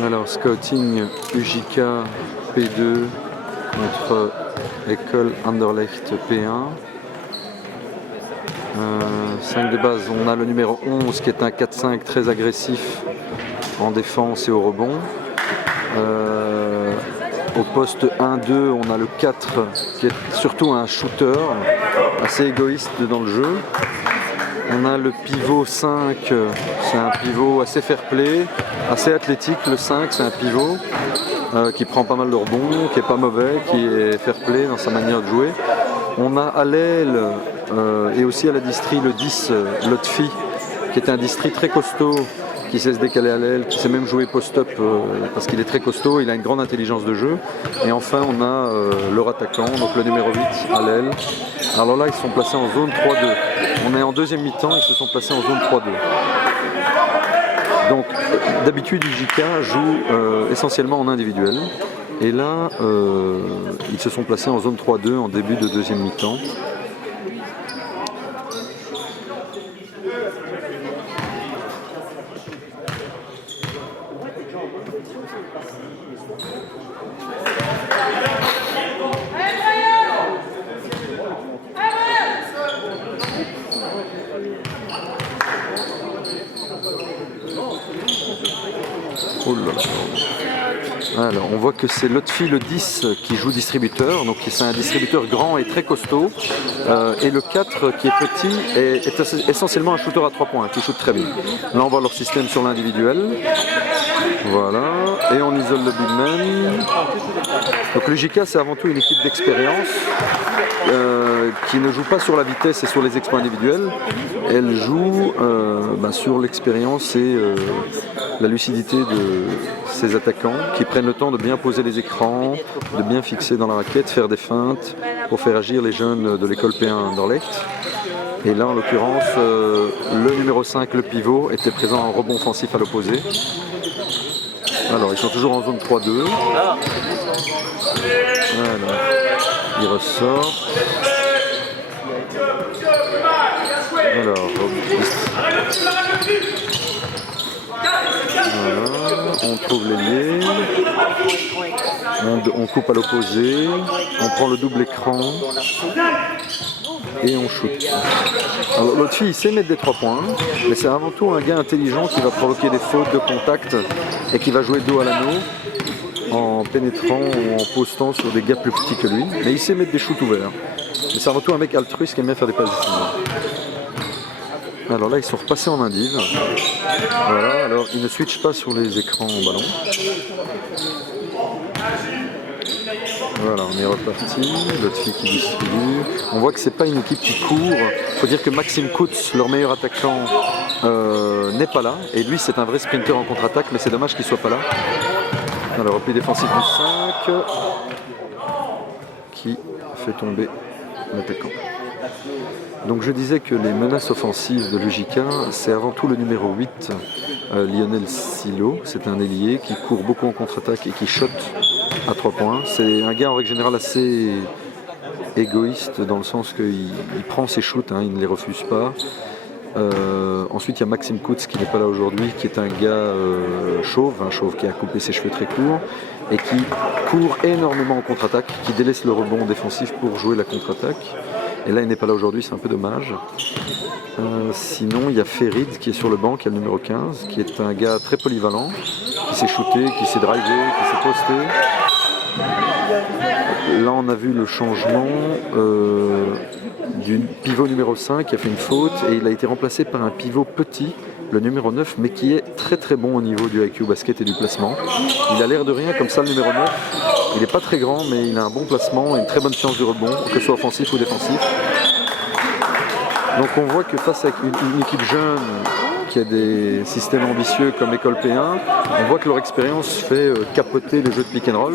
Alors, scouting UJK P2 contre école Anderlecht P1. 5 de base, on a le numéro 11 qui est un 4-5 très agressif en défense et au rebond. Au poste 1-2, on a le 4 qui est surtout un shooter, assez égoïste dans le jeu. On a le pivot 5, c'est un pivot assez fair-play, assez athlétique. Le 5, c'est un pivot qui prend pas mal de rebonds, qui est pas mauvais, qui est fair-play dans sa manière de jouer. On a à l'aile et aussi à la distrie le 10, Lotfi, qui est un distri très costaud, qui sait se décaler à l'aile, qui sait même jouer post-up parce qu'il est très costaud, il a une grande intelligence de jeu. Et enfin, on a leur attaquant, donc le numéro 8 à l'aile. Alors là, ils sont placés en zone 3-2. On est en deuxième mi-temps, ils se sont placés en zone 3-2. Donc, d'habitude, UJK joue essentiellement en individuel. Et là, ils se sont placés en zone 3-2 en début de deuxième mi-temps. Oh là là. Alors, on voit que c'est Lotfi le 10 qui joue distributeur, donc c'est un distributeur grand et très costaud. Et le 4 qui est petit est essentiellement un shooter à 3 points, qui shoot très bien. Là, on voit leur système sur l'individuel. Voilà, et on isole le big man. Donc le JK, c'est avant tout une équipe d'expérience qui ne joue pas sur la vitesse et sur les exploits individuels. Elle joue sur l'expérience et la lucidité de ses attaquants qui prennent le temps de bien poser les écrans, de bien fixer dans la raquette, faire des feintes pour faire agir les jeunes de l'école P1 Anderlecht. Et là, en l'occurrence, le numéro 5, le pivot, était présent en rebond offensif à l'opposé. Alors, ils sont toujours en zone 3-2. Voilà. Il ressort. Alors, voilà. On trouve l'ailier. On coupe à l'opposé. On prend le double écran. Et on shoot. Alors l'autre fille, il sait mettre des 3 points, mais c'est avant tout un gars intelligent qui va provoquer des fautes de contact et qui va jouer dos à l'anneau en pénétrant ou en postant sur des gars plus petits que lui. Mais il sait mettre des shoots ouverts. Mais c'est avant tout un mec altruiste qui aime bien faire des passes décisives. Alors là, ils sont repassés en indive. Voilà, alors ils ne switchent pas sur les écrans en ballon. Voilà, on est reparti, l'autre fille qui distribue. On voit que c'est pas une équipe qui court. Il faut dire que Maxime Kutz, leur meilleur attaquant, n'est pas là. Et lui, c'est un vrai sprinter en contre-attaque, mais c'est dommage qu'il soit pas là. Alors, repli défensif du 5 qui fait tomber l'attaquant. Donc je disais que les menaces offensives de l'UJK, c'est avant tout le numéro 8, Lionel Silo. C'est un ailier qui court beaucoup en contre-attaque et qui shot à 3 points. C'est un gars en règle générale assez égoïste dans le sens qu'il prend ses shoots, il ne les refuse pas. Ensuite, il y a Maxime Kutz qui n'est pas là aujourd'hui, qui est un gars chauve, un chauve qui a coupé ses cheveux très courts et qui court énormément en contre-attaque, qui délaisse le rebond défensif pour jouer la contre-attaque. Et là, il n'est pas là aujourd'hui, c'est un peu dommage. Sinon, il y a Ferid qui est sur le banc, qui est le numéro 15, qui est un gars très polyvalent, qui s'est shooté, qui s'est drivé, qui s'est posté. Là, on a vu le changement du pivot numéro 5 qui a fait une faute et il a été remplacé par un pivot petit, le numéro 9, mais qui est très très bon au niveau du IQ basket et du placement. Il a l'air de rien comme ça, le numéro 9. Il n'est pas très grand, mais il a un bon placement et une très bonne science du rebond, que ce soit offensif ou défensif. Donc on voit que face à une équipe jeune qui a des systèmes ambitieux comme l'école P1, on voit que leur expérience fait capoter les jeux de pick and roll.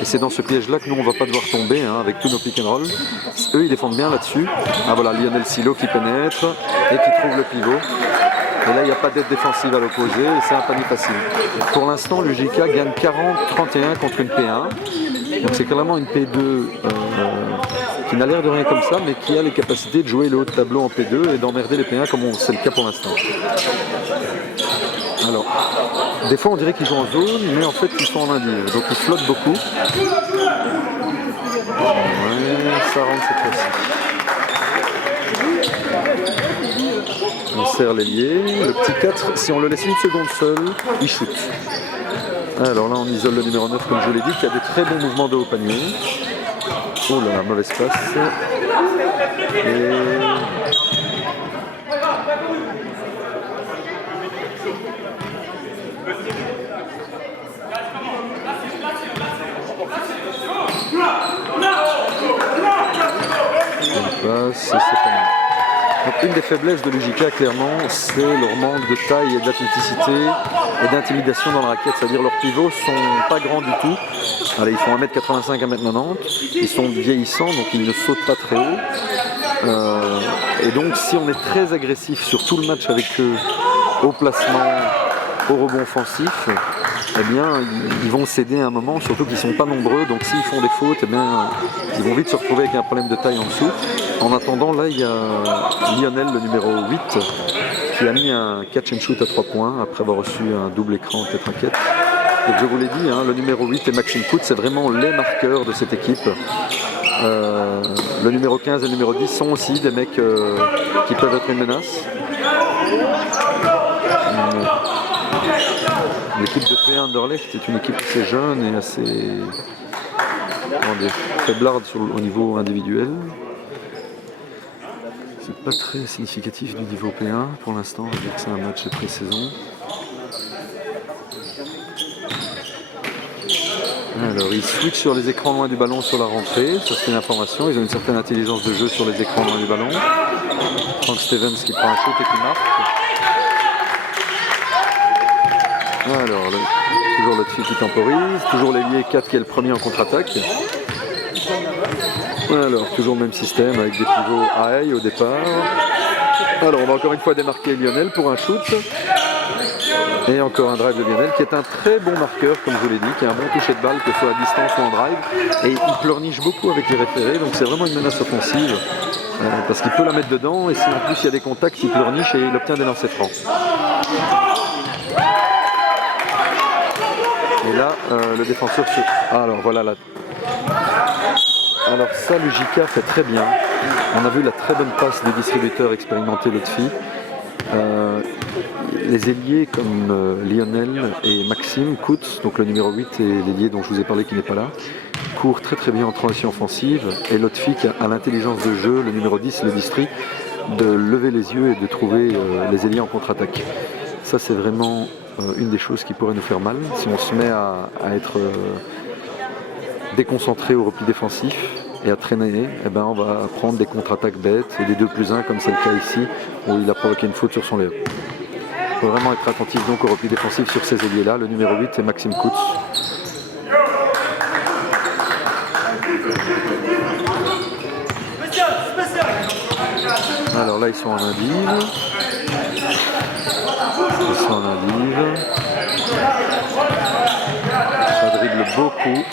Et c'est dans ce piège-là que nous, on ne va pas devoir tomber avec tous nos pick and roll. Eux, ils défendent bien là-dessus. Ah voilà, Lionel Silo qui pénètre et qui trouve le pivot. Et là, il n'y a pas d'aide défensive à l'opposé et c'est un panier facile. Pour l'instant, l'UJK gagne 40-31 contre une P1. Donc c'est clairement une P2 qui n'a l'air de rien comme ça, mais qui a les capacités de jouer le haut de tableau en P2 et d'emmerder les P1 comme c'est le cas pour l'instant. Alors, Des fois on dirait qu'ils jouent en zone, mais en fait ils sont en indiv, donc ils flottent beaucoup. Ouais, ça rentre cette fois-ci. On serre l'ailier, le petit 4, si on le laisse une seconde seul, il shoot. Alors là on isole le numéro 9 comme je l'ai dit, qui a de très bons mouvements de haut panier. Oh là là, mauvaise passe. Et... c'est pas mal. Donc une des faiblesses de l'UJK clairement, c'est leur manque de taille et d'athléticité et d'intimidation dans la raquette, c'est-à-dire leurs pivots sont pas grands du tout. Allez, ils font 1m85, 1m90, ils sont vieillissants donc ils ne sautent pas très haut. Et donc si on est très agressif sur tout le match avec eux, au placement, au rebond offensif, eh bien, ils vont céder à un moment, surtout qu'ils ne sont pas nombreux, donc s'ils font des fautes, eh bien, ils vont vite se retrouver avec un problème de taille en dessous. En attendant, là, il y a Lionel, le numéro 8, qui a mis un catch and shoot à 3 points, après avoir reçu un double écran tétraquette. Donc je vous l'ai dit, le numéro 8 et Maxime Coutts, c'est vraiment les marqueurs de cette équipe. Le numéro 15 et le numéro 10 sont aussi des mecs qui peuvent être une menace. L'équipe de P1 Anderlecht est une équipe assez jeune et assez faiblarde au niveau individuel. C'est pas très significatif du niveau P1 pour l'instant, vu que c'est un match de pré-saison. Alors ils switchent sur les écrans loin du ballon sur la rentrée, ça c'est une information, ils ont une certaine intelligence de jeu sur les écrans loin du ballon. Frank Stevens qui prend un shoot et qui marque. Alors, toujours le fil qui temporise, toujours l'ailier 4 qui est le premier en contre-attaque. Alors, toujours le même système avec des pivots high au départ. Alors, on va encore une fois démarquer Lionel pour un shoot. Et encore un drive de Lionel qui est un très bon marqueur, comme je vous l'ai dit, qui a un bon toucher de balle, que ce soit à distance ou en drive. Et il pleurniche beaucoup avec les référés, donc c'est vraiment une menace offensive. Parce qu'il peut la mettre dedans, et si en plus il y a des contacts, il pleurniche et il obtient des lancers francs. Et là, le défenseur se... Alors voilà là. Alors ça, le JK fait très bien. On a vu la très bonne passe des distributeurs expérimentés Lotfi. Les ailiers comme Lionel et Maxime Coutts, donc le numéro 8 et l'ailier dont je vous ai parlé qui n'est pas là, courent très très bien en transition offensive. Et Lotfi qui a l'intelligence de jeu, le numéro 10, le district, de lever les yeux et de trouver les ailiers en contre-attaque. Ça c'est vraiment une des choses qui pourrait nous faire mal si on se met à être déconcentré au repli défensif et à traîner, eh ben on va prendre des contre-attaques bêtes et des 2+1 comme c'est le cas ici où il a provoqué une faute sur son léo. Il faut vraiment être attentif donc au repli défensif sur ces ailiers là. Le numéro 8 c'est Maxime Coutts. Alors là ils sont en indive. Ils sont en indive. Ça dribble beaucoup.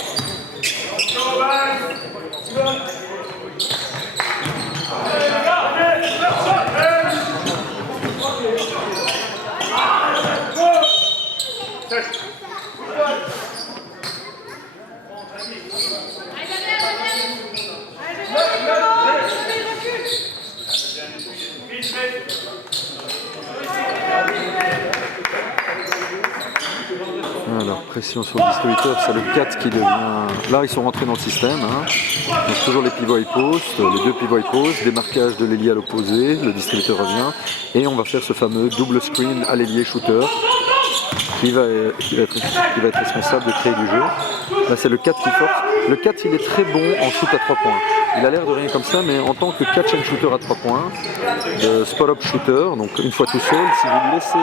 Alors, pression sur le distributeur, c'est le 4 qui devient... Là, ils sont rentrés dans le système. Donc, toujours les pivots high post, les deux pivots high post, démarquage de l'ailier à l'opposé, le distributeur revient. Et on va faire ce fameux double screen à l'ailier shooter qui va être responsable de créer du jeu. Là, c'est le 4 qui force. Le 4, il est très bon en shoot à 3 points. Il a l'air de rien comme ça, mais en tant que catch and shooter à 3 points, de spot-up shooter, donc une fois tout seul, si vous lui laissez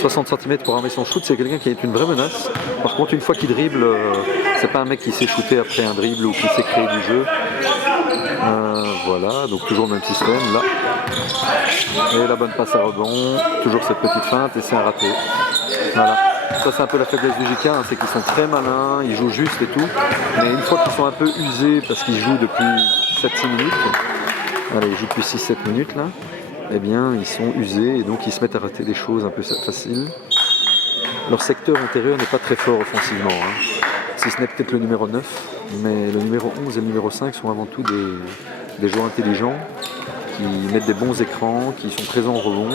60 cm pour armer son shoot, c'est quelqu'un qui est une vraie menace. Par contre, une fois qu'il dribble, c'est pas un mec qui sait shooter après un dribble ou qui sait créer du jeu. Voilà, donc toujours le même système là. Et la bonne passe à rebond, toujours cette petite feinte et c'est un raté. Voilà, ça c'est un peu la faiblesse du JK, c'est qu'ils sont très malins, ils jouent juste et tout. Mais une fois qu'ils sont un peu usés parce qu'ils jouent depuis 7-6 minutes, allez, ils jouent depuis 6-7 minutes là, eh bien ils sont usés et donc ils se mettent à rater des choses un peu faciles. Leur secteur intérieur n'est pas très fort offensivement, hein. Si ce n'est peut-être le numéro 9, mais le numéro 11 et le numéro 5 sont avant tout des joueurs intelligents qui mettent des bons écrans, qui sont présents au rebond,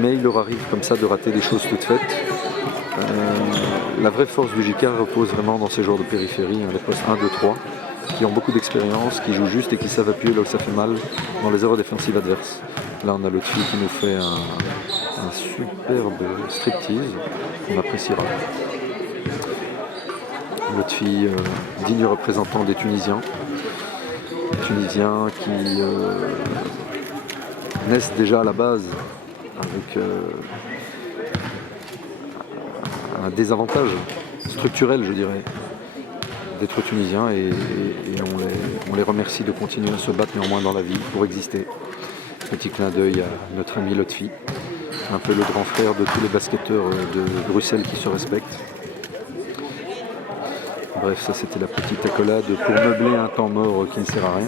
mais il leur arrive comme ça de rater des choses toutes faites. La vraie force du JK repose vraiment dans ces joueurs de périphérie, hein, les postes 1, 2, 3, qui ont beaucoup d'expérience, qui jouent juste et qui savent appuyer là où ça fait mal dans les erreurs défensives adverses. Là on a l'autre fille qui nous fait un superbe striptease qu'on appréciera. L'autre fille, digne représentant des Tunisiens. Tunisiens qui naissent déjà à la base avec un désavantage structurel, je dirais, d'être tunisiens et on les remercie de continuer à se battre néanmoins dans la vie pour exister. Petit clin d'œil à notre ami Lotfi, un peu le grand frère de tous les basketteurs de Bruxelles qui se respectent. Bref, ça c'était la petite accolade pour meubler un temps mort qui ne sert à rien.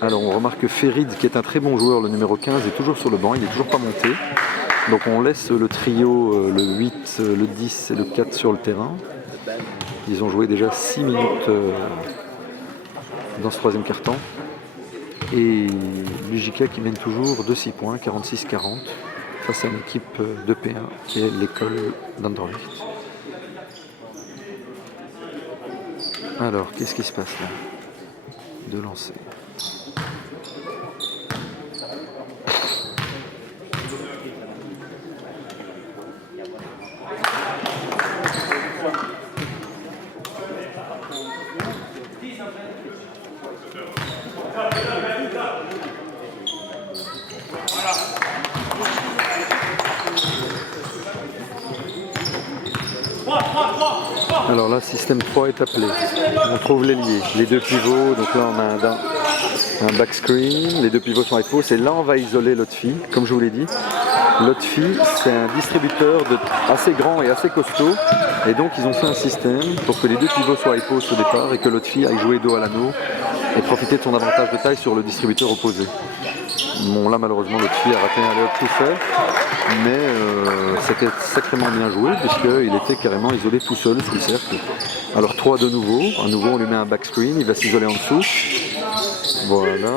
Alors on remarque que Ferid, qui est un très bon joueur, le numéro 15, est toujours sur le banc, il n'est toujours pas monté. Donc on laisse le trio, le 8, le 10 et le 4 sur le terrain. Ils ont joué déjà 6 minutes dans ce troisième quart-temps. Et l'UJK qui mène toujours de 6 points, 46-40, face à une équipe de P1 qui est l'école d'Anderlecht. Alors, qu'est-ce qui se passe là? De lancer. Alors là, système 3 est appelé. On trouve l'ailier, les deux pivots. Donc là, on a un back screen. Les deux pivots sont high post. Et là, on va isoler Lotfi. Comme je vous l'ai dit, Lotfi, c'est un distributeur assez grand et assez costaud. Et donc, ils ont fait un système pour que les deux pivots soient high post au départ et que Lotfi aille jouer dos à l'anneau et profiter de son avantage de taille sur le distributeur opposé. Bon, là, malheureusement, Lotfi a raté un layup tout fait. Mais c'était sacrément bien joué puisqu'il était carrément isolé tout seul sous le cercle. Alors 3 de nouveau, à nouveau on lui met un back screen, il va s'isoler en dessous. Voilà,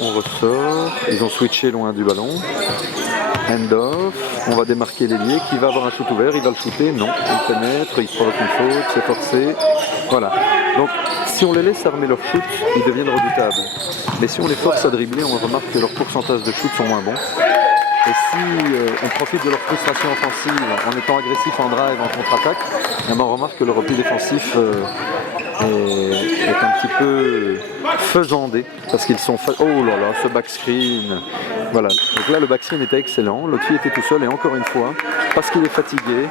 on ressort, ils ont switché loin du ballon. Hand off, on va démarquer l'ailier qui va avoir un shoot ouvert, il va le shooter, non, il pénètre, il provoque une faute, c'est forcé. Voilà, donc si on les laisse armer leur shoot, ils deviennent redoutables. Mais si on les force à dribbler, on remarque que leurs pourcentages de shoot sont moins bons. Et si on profite de leur frustration offensive en étant agressif en drive, en contre-attaque, on remarque que le repli défensif est un petit peu faisandé parce qu'ils sont... Oh là là, ce back screen. Voilà, donc là le back screen était excellent, l'autre fille était tout seul et encore une fois, parce qu'il est fatigué,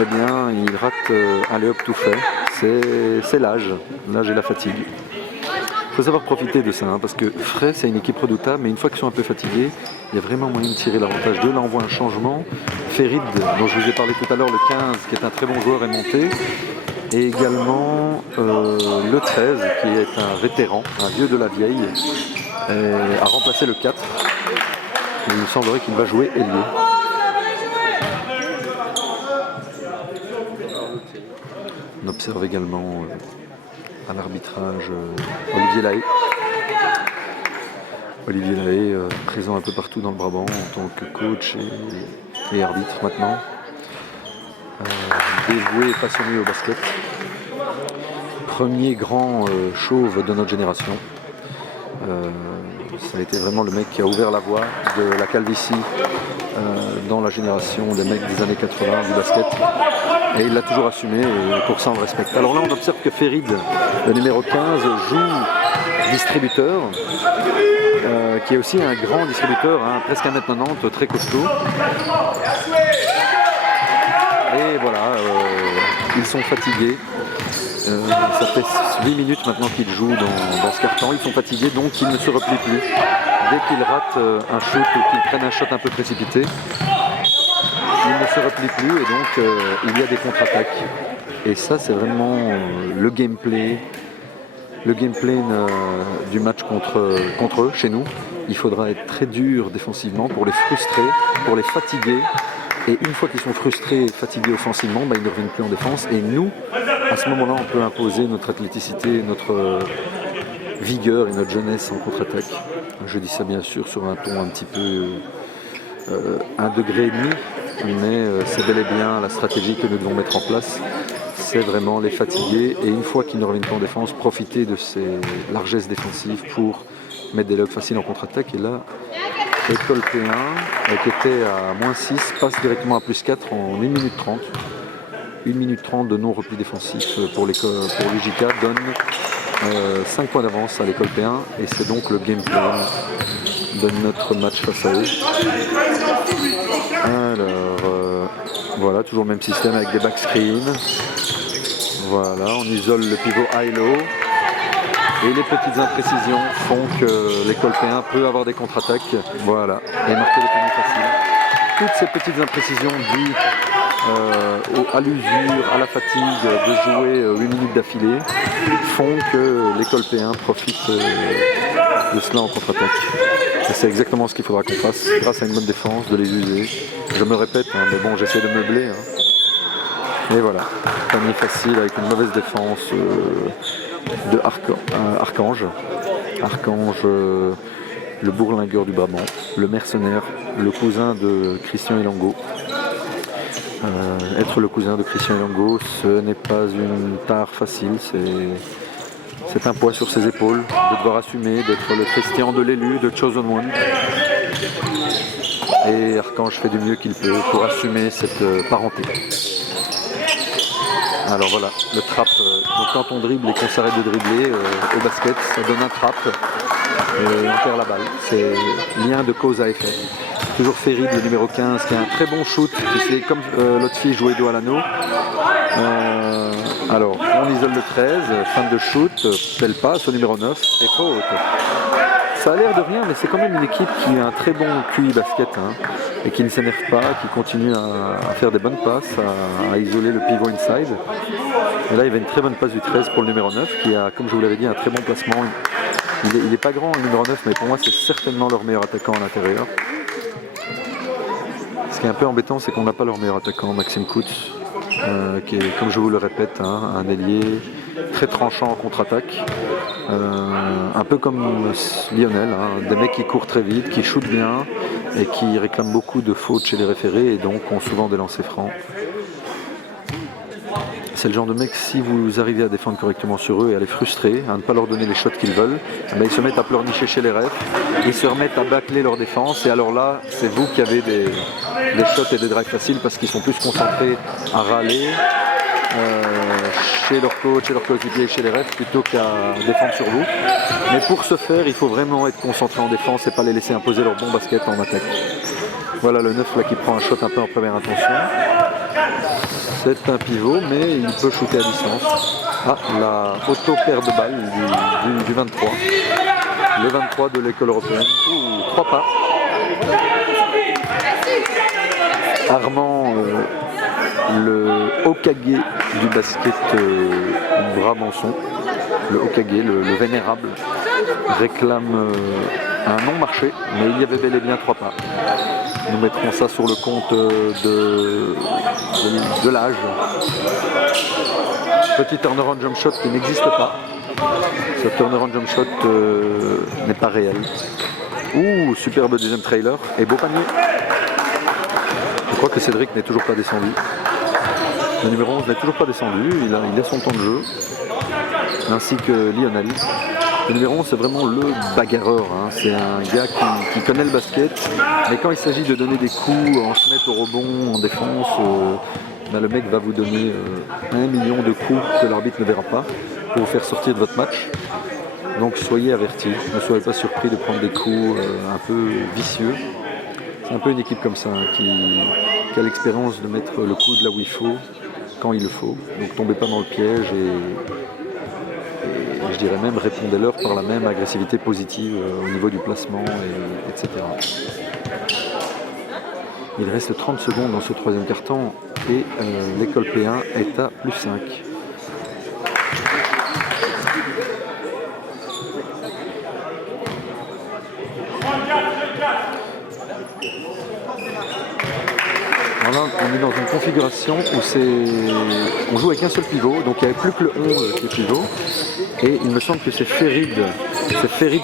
eh bien il rate un layup tout fait. C'est l'âge et la fatigue. Il faut savoir profiter de ça, hein, parce que Fray, c'est une équipe redoutable, mais une fois qu'ils sont un peu fatigués, il y a vraiment moyen de tirer l'avantage d'eux. Là, on voit un changement. Ferid, dont je vous ai parlé tout à l'heure, le 15, qui est un très bon joueur, est monté. Et également le 13, qui est un vétéran, un vieux de la vieille, a remplacé le 4. Et il me semblerait qu'il va jouer ailier. On observe également à l'arbitrage Olivier Lahaye. Olivier Lahaye, présent un peu partout dans le Brabant en tant que coach et arbitre maintenant. Dévoué et passionné au basket. Premier grand chauve de notre génération. Ça a été vraiment le mec qui a ouvert la voie de la calvitie dans la génération des mecs des années 80 du basket. Et il l'a toujours assumé et pour ça on le respecte. Alors là on observe que Ferid, le numéro 15, joue distributeur, qui est aussi un grand distributeur, hein, presque 1m90, très costaud. Et voilà, ils sont fatigués. Ça fait 8 minutes maintenant qu'ils jouent dans ce carton. Ils sont fatigués, donc ils ne se replient plus. Dès qu'ils ratent un shoot ou qu'ils prennent un shot un peu précipité, ils ne se replient plus et donc il y a des contre-attaques. Et ça, c'est vraiment le gameplay du match contre eux, chez nous. Il faudra être très dur défensivement pour les frustrer, pour les fatiguer Et une fois qu'ils sont frustrés et fatigués offensivement, ils ne reviennent plus en défense. Et nous, à ce moment-là, on peut imposer notre athléticité, notre vigueur et notre jeunesse en contre-attaque. Je dis ça bien sûr sur un ton un petit peu 1,5 degré, mais c'est bel et bien la stratégie que nous devons mettre en place. C'est vraiment les fatiguer et une fois qu'ils ne reviennent pas en défense, profiter de ces largesses défensives pour mettre des logs faciles en contre-attaque. Et là, l'école P1, qui était à -6, passe directement à +4 en 1 minute 30. 1 minute 30 de non-repli défensif pour l'UJK donne 5 points d'avance à l'école P1 et c'est donc le game plan de notre match face à eux. Alors voilà, toujours le même système avec des back screens. Voilà, on isole le pivot high-low et les petites imprécisions font que l'école P1 peut avoir des contre-attaques. Voilà, et marquer des paniers faciles. Toutes ces petites imprécisions dues à l'usure, à la fatigue de jouer 8 minutes d'affilée font que l'école P1 profite de cela en contre-attaque. Et c'est exactement ce qu'il faudra qu'on fasse grâce à une bonne défense, de les user. Je me répète, mais bon, j'essaie de meubler. Et voilà, panier facile avec une mauvaise défense de Archange. Archange, le bourlingueur du Brabant, le mercenaire, le cousin de Christian Elango. Être le cousin de Christian Elango, ce n'est pas une tare facile, c'est un poids sur ses épaules, de devoir assumer, d'être le Christian de l'élu, de Chosen One. Et Archange fait du mieux qu'il peut pour assumer cette parenté. Alors voilà, le trap, donc quand on dribble et qu'on s'arrête de dribbler au basket, ça donne un trap et on perd la balle. C'est lien de cause à effet. Toujours Ferry, le numéro 15, qui a un très bon shoot, qui sait comme l'autre fille jouer dos à l'anneau. Alors, on isole le 13, fin de shoot, belle passe au numéro 9, et faute. Ça a l'air de rien, mais c'est quand même une équipe qui a un très bon QI basket, et qui ne s'énerve pas, qui continue à faire des bonnes passes, à isoler le pivot inside. Et là, il y avait une très bonne passe du 13 pour le numéro 9, qui a, comme je vous l'avais dit, un très bon placement. Il n'est pas grand, le numéro 9, mais pour moi, c'est certainement leur meilleur attaquant à l'intérieur. Ce qui est un peu embêtant, c'est qu'on n'a pas leur meilleur attaquant, Maxime Coutts, qui est, comme je vous le répète, un ailier très tranchant en contre-attaque. Un peu comme Lionel, des mecs qui courent très vite, qui shootent bien et qui réclament beaucoup de fautes chez les référés et donc ont souvent des lancers francs. C'est le genre de mec, si vous arrivez à défendre correctement sur eux et à les frustrer, à ne pas leur donner les shots qu'ils veulent, ils se mettent à pleurnicher chez les refs, ils se remettent à bâcler leur défense et alors là, c'est vous qui avez des shots et des drives faciles parce qu'ils sont plus concentrés à râler chez leur coach, chez leur coéquipier, chez les refs plutôt qu'à défendre sur vous. Mais pour ce faire, il faut vraiment être concentré en défense et pas les laisser imposer leur bon basket en attaque. Voilà le 9 là qui prend un shot un peu en première intention. C'est un pivot, mais il peut shooter à distance. Ah, la auto-paire de balles du 23. Le 23 de l'école européenne. Ouh, 3 pas. Armand, le Hokage du basket brabançon, le Hokage, le vénérable, réclame un non-marché, mais il y avait bel et bien 3 pas. Nous mettrons ça sur le compte de l'âge. Petit turnaround jump shot qui n'existe pas. Ce turnaround jump shot n'est pas réel. Ouh, superbe deuxième trailer et beau panier. Je crois que Cédric n'est toujours pas descendu. Le numéro 11 n'est toujours pas descendu, il a son temps de jeu, ainsi que Lionel. Le numéro 11, c'est vraiment le bagarreur, c'est un gars qui connaît le basket, mais quand il s'agit de donner des coups, en se mettre au rebond, en défense, le mec va vous donner 1 million de coups que l'arbitre ne verra pas pour vous faire sortir de votre match. Donc soyez avertis, ne soyez pas surpris de prendre des coups un peu vicieux. C'est un peu une équipe comme ça qui a l'expérience de mettre le coude là où il faut, quand il le faut. Donc tombez pas dans le piège et je dirais même répondez-leur par la même agressivité positive au niveau du placement, etc. Il reste 30 secondes dans ce troisième quart-temps et l'école P1 est à +5. Alors là, on est dans une configuration où on joue avec un seul pivot, donc il n'y avait plus que le 11 qui est pivot. Et il me semble que c'est Ferid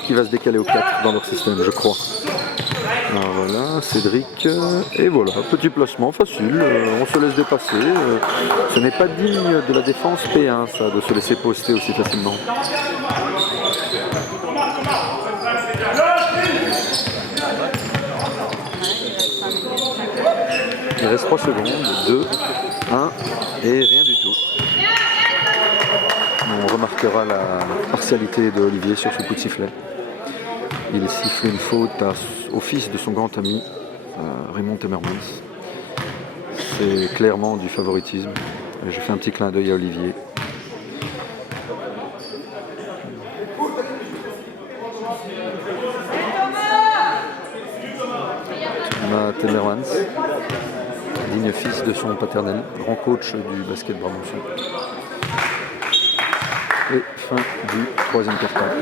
qui va se décaler au 4 dans leur système, je crois. Alors voilà, Cédric, et voilà, petit placement facile, on se laisse dépasser. Ce n'est pas digne de la défense P1, ça, de se laisser poster aussi facilement. Il reste 3 secondes, 2, 1, et rien du tout. On remarquera la partialité de Olivier sur ce coup de sifflet. Il siffle une faute au fils de son grand ami, Raymond Temmermans. C'est clairement du favoritisme. Je fais un petit clin d'œil à Olivier. On a Temmermans, digne fils de son paternel, grand coach du basket Brabançon. Et fin du 3e quart-temps.